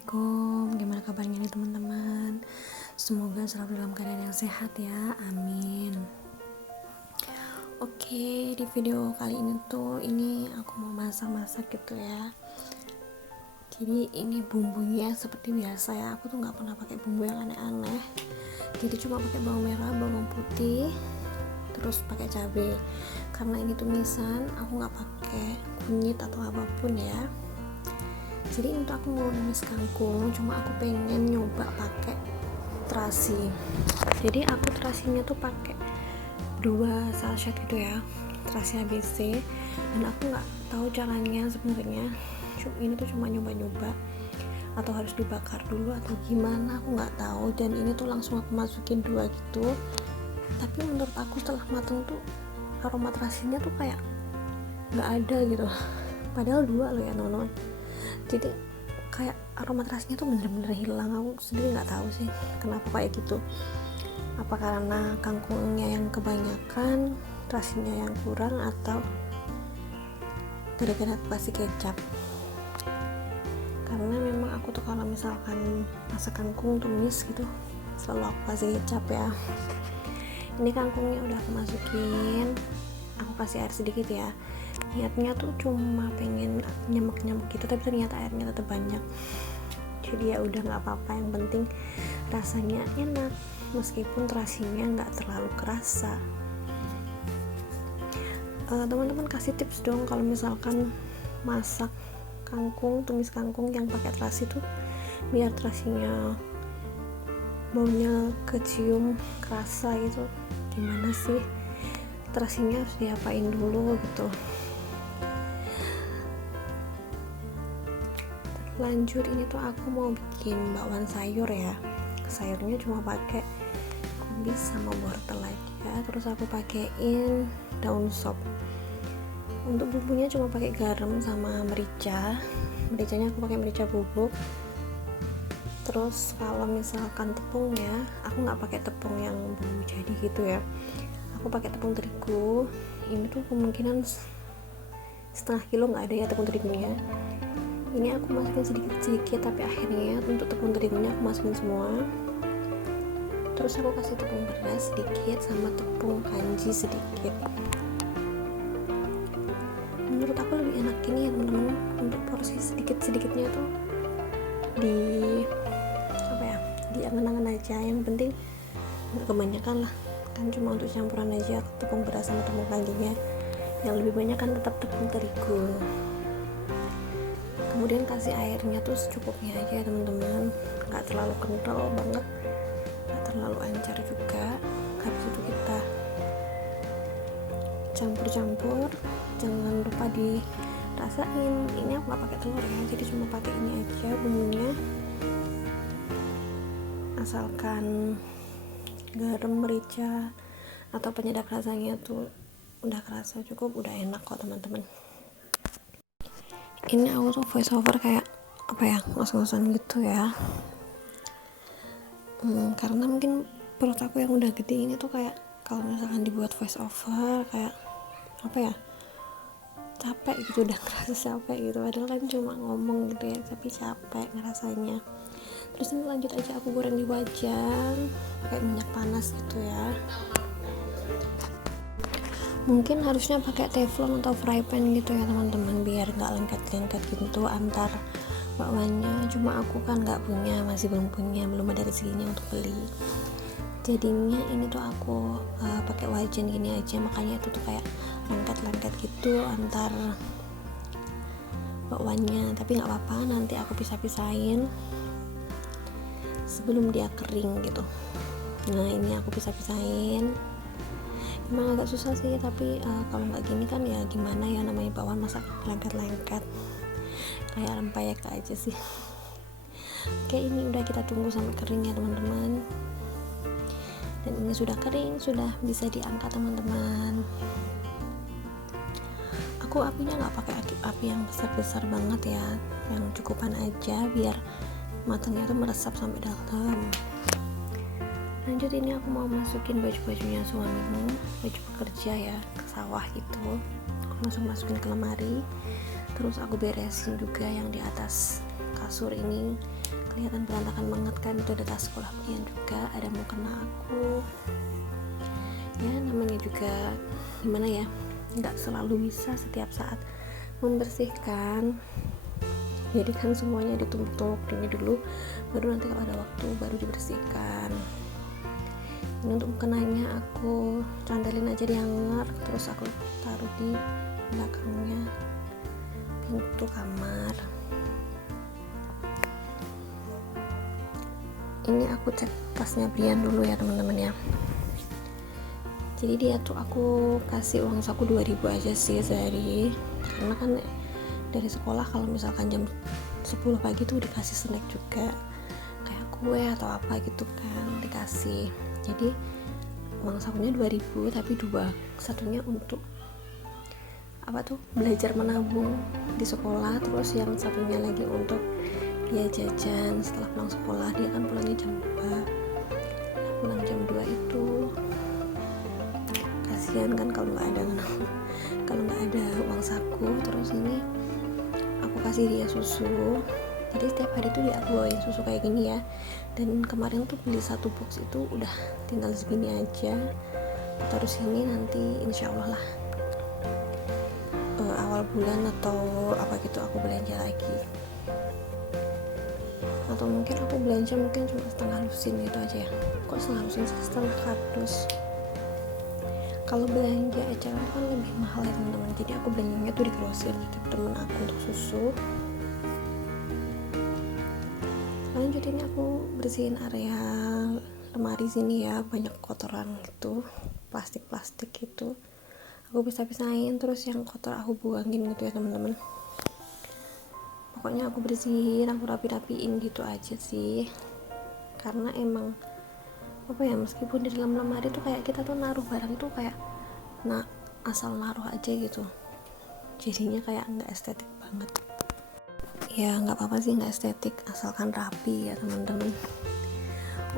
Assalamualaikum, gimana kabarnya nih teman-teman? Semoga selalu dalam keadaan yang sehat ya, amin. Oke, di video kali ini aku mau masak-masak gitu ya. Jadi ini bumbunya seperti biasa ya, aku tuh nggak pernah pakai bumbu yang aneh-aneh. Jadi cuma pakai bawang merah, bawang putih, terus pakai cabai. Karena ini tumisan, aku nggak pakai kunyit atau apapun ya. Jadi untuk aku mau numis kangkung, cuma aku pengen nyoba pakai terasi. Jadi aku terasinya tuh pakai 2 sachet gitu ya, terasi ABC. Dan aku nggak tahu caranya sebenarnya. Ini tuh cuma nyoba-nyoba, atau harus dibakar dulu atau gimana, aku nggak tahu. Dan ini tuh langsung aku masukin 2 gitu. Tapi menurut aku setelah matang tuh aroma terasinya tuh kayak nggak ada gitu. Padahal 2 loh ya teman-teman. Jadi kayak aroma terasinya tuh bener-bener hilang. Aku sendiri nggak tahu sih kenapa kayak gitu, apa karena kangkungnya yang kebanyakan, terasinya yang kurang, atau gara-gara aku kasih kecap. Karena memang aku tuh kalau misalkan masak kangkung tumis gitu selalu aku kasih kecap ya. Ini kangkungnya udah aku masukin, aku kasih air sedikit ya. Niatnya tuh cuma pengen nyemek-nyemek gitu, tapi ternyata airnya tetap banyak. Jadi ya udah nggak apa-apa, yang penting rasanya enak meskipun terasinya nggak terlalu kerasa. Teman-teman kasih tips dong kalau misalkan masak kangkung, tumis kangkung yang pakai terasi tuh biar terasinya baunya kecium kerasa gitu. Gimana sih terasinya harus diapain dulu gitu. Lanjut, ini tuh aku mau bikin bakwan sayur ya. Sayurnya cuma pakai kubis sama wortel aja. Terus aku pakein daun sop. Untuk bumbunya cuma pakai garam sama merica. Mericanya aku pakai merica bubuk. Terus kalau misalkan tepungnya, aku nggak pakai tepung yang bumbu jadi gitu ya. Aku pakai tepung terigu. Ini tuh kemungkinan setengah kilo nggak ada ya tepung terigunya. Ini aku masukin sedikit-sedikit, tapi akhirnya untuk tepung terigunya aku masukin semua. Terus aku kasih tepung beras sedikit sama tepung kanji sedikit. Menurut aku lebih enak ini ya teman-teman, untuk porsi sedikit-sedikitnya tuh di angan-angan aja. Yang penting nggak kebanyakan lah, kan cuma untuk campuran aja tepung beras sama tepung kanjinya. Yang lebih banyak kan tetap tepung terigu. Kemudian kasih airnya tuh secukupnya aja ya teman-teman, nggak terlalu kental banget, nggak terlalu encer juga. Habis itu kita campur-campur, jangan lupa dirasain. Ini aku nggak pakai telur ya, jadi cuma pakai ini aja bumbunya. Asalkan garam, merica, atau penyedap rasanya tuh udah kerasa cukup, udah enak kok teman-teman. Ini aku tuh voice over kayak ngos-ngosan gitu ya. Karena mungkin perut aku yang udah gede ini tuh kayak kalau misalkan dibuat voice over kayak capek gitu, udah ngerasa capek gitu. Padahal kan cuma ngomong gitu ya, tapi capek ngerasanya. Terus ini lanjut aja aku goreng di wajan pakai minyak panas gitu ya. Mungkin harusnya pakai teflon atau fry pan gitu ya teman-teman, biar nggak lengket-lengket gitu antar bakwannya. Cuma aku kan nggak punya, masih belum ada rezekinya untuk beli. Jadinya ini tuh aku pakai wajan gini aja, makanya itu tuh kayak lengket-lengket gitu antar bakwannya. Tapi nggak apa-apa, nanti aku pisah-pisahin sebelum dia kering gitu. Nah ini aku pisah-pisahin. Emang agak susah sih, tapi kalau nggak gini kan ya gimana ya, namanya bakwan masak lengket-lengket kayak rempeyek aja sih. Oke, ini udah kita tunggu sampai kering ya teman-teman. Dan ini sudah kering, sudah bisa diangkat teman-teman. Aku apinya nggak pakai api yang besar-besar banget ya, yang cukupan aja biar matangnya tuh meresap sampai dalam. Lanjut, ini aku mau masukin baju-bajunya suamiku, baju pekerja ya, ke sawah gitu. Aku masukin ke lemari. Terus aku beresin juga yang di atas kasur ini kelihatan berantakan banget kan. Itu ada tas sekolah Brian juga, ada mukena aku. Ya namanya juga gimana ya, nggak selalu bisa setiap saat membersihkan, jadi kan semuanya ditumpuk ini dulu, baru nanti kalau ada waktu baru dibersihkan. Ini untuk mukenanya aku candelin aja di hanger, terus aku taruh di belakangnya pintu kamar. Ini aku cek tasnya Brian dulu ya teman-teman ya. Jadi dia tuh aku kasih uang saku 2.000 aja sih sehari, karena kan dari sekolah kalau misalkan jam 10 pagi tuh dikasih snack juga, kayak kue atau apa gitu kan dikasih. Jadi uang sakunya 2.000 tapi dua, satunya untuk apa tuh, belajar menabung di sekolah, terus yang satunya lagi untuk dia jajan setelah pulang sekolah. Dia kan pulangnya jam 2, pulang jam 2 itu kasihan kan kalau nggak ada uang saku. Terus ini aku kasih dia susu, jadi setiap hari tuh dia aku bawain susu kayak gini ya. Dan kemarin tuh beli 1 box itu udah tinggal segini aja, terus ini nanti insya Allah lah awal bulan atau apa gitu aku belanja lagi, atau mungkin aku belanja mungkin cuma setengah lusin gitu aja ya. Kok setengah lusin sih, setengah kardus. Kalau belanja eceran kan lebih mahal ya teman-teman, jadi aku belanjanya tuh di grosir gitu temen aku untuk susu. Lanjut, ini aku bersihin area lemari sini ya, banyak kotoran gitu, plastik gitu. Aku pisah-pisahin, terus yang kotor aku buangin gitu ya teman-teman. Pokoknya aku bersihin, aku rapi-rapiin gitu aja sih. Karena emang apa ya, meskipun di dalam lemari tuh kayak kita tuh naruh barang tuh kayak asal naruh aja gitu, jadinya kayak nggak estetik banget. Ya nggak apa-apa sih nggak estetik, asalkan rapi ya teman-teman.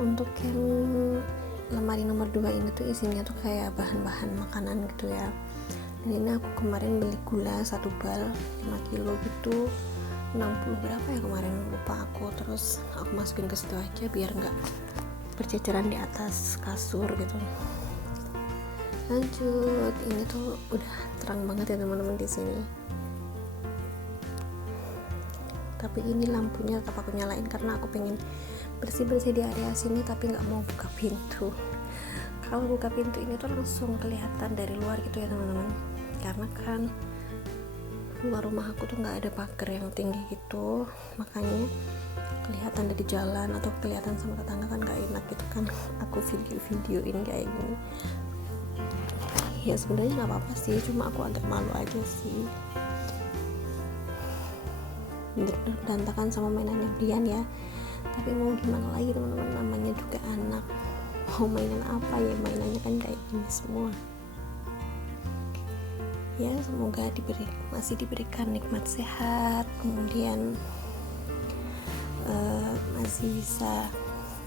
Untuk yang lemari nomor 2 ini tuh isinya tuh kayak bahan-bahan makanan gitu ya. Dan ini aku kemarin beli gula 1 bal 5 kilo gitu, 60 berapa ya kemarin, lupa aku. Terus aku masukin ke situ aja biar nggak berceceran di atas kasur gitu. Lanjut, ini tuh udah terang banget ya teman-teman di sini. Tapi ini lampunya tetap aku nyalain karena aku pengen bersih-bersih di area sini, tapi nggak mau buka pintu. Kalau buka pintu ini tuh langsung kelihatan dari luar gitu ya teman-teman, karena kan luar rumah aku tuh nggak ada pagar yang tinggi gitu, makanya kelihatan dari jalan atau kelihatan sama tetangga kan nggak enak gitu kan. Aku videoin kayak gini ya, sebenarnya nggak apa-apa sih, cuma aku agak malu aja sih. Bener-bener berantakan sama mainannya Brian ya, tapi mau gimana lagi teman-teman, namanya juga anak, mau mainan apa ya, mainannya kan kayak gini semua ya. Semoga masih diberikan nikmat sehat, kemudian masih bisa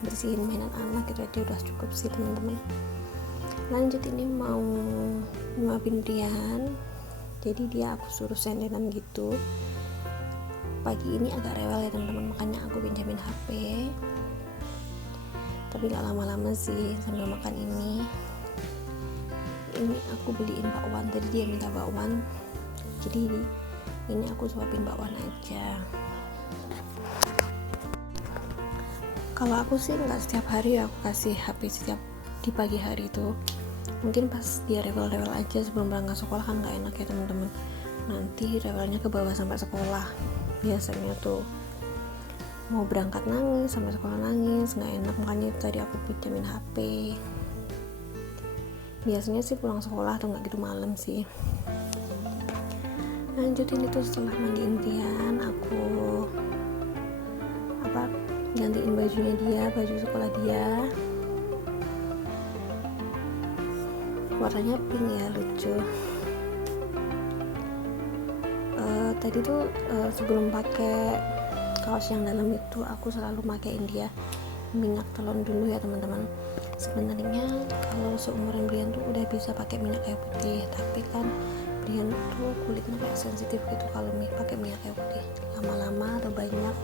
bersihin mainan anak, itu aja udah cukup sih teman-teman. Lanjut, ini mau nyuapin Brian, jadi dia aku suruh sendenan gitu. Pagi ini agak rewel ya teman-teman, makanya aku pinjamin HP, tapi gak lama-lama sih sambil makan ini aku beliin bakwan. Tadi dia minta bakwan, jadi ini aku suapin bakwan aja. Kalau aku sih nggak setiap hari aku kasih HP setiap di pagi hari itu, mungkin pas dia rewel-rewel aja sebelum berangkat sekolah, kan nggak enak ya teman-teman, nanti rewelnya ke bawah sampai sekolah. Biasanya tuh mau berangkat nangis, sampai sekolah nangis, nggak enak, makanya tadi aku pinjamin HP. Biasanya sih pulang sekolah atau nggak gitu malam sih. Lanjut, ini tuh setelah mandiin Brian, aku gantiin bajunya dia, baju sekolah dia, warnanya pink ya, lucu. Tadi tuh sebelum pakai kaos yang dalam itu aku selalu pakein dia minyak telon dulu ya teman-teman. Sebenarnya kalau seumuran Brian tuh udah bisa pakai minyak kayu putih, tapi kan Brian tuh kulitnya kayak sensitif gitu kalau pakai minyak kayu putih lama-lama atau banyak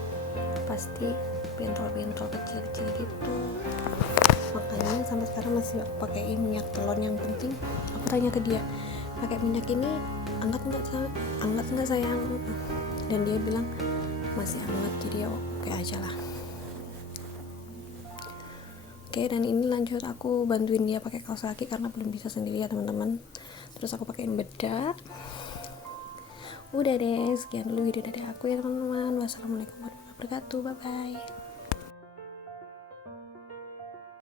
pasti bentol-bentol kecil-kecil gitu. Makanya sampai sekarang masih aku pakai minyak telon. Yang penting aku tanya ke dia, pakai minyak ini anget nggak sayang, dan dia bilang masih hangat, jadi ya oke aja lah. Oke, dan ini lanjut aku bantuin dia pakai kaos kaki karena belum bisa sendiri ya teman-teman. Terus aku pakein bedak. Udah deh, sekian dulu video dari aku ya teman-teman. Wassalamualaikum warahmatullahi wabarakatuh. Bye bye.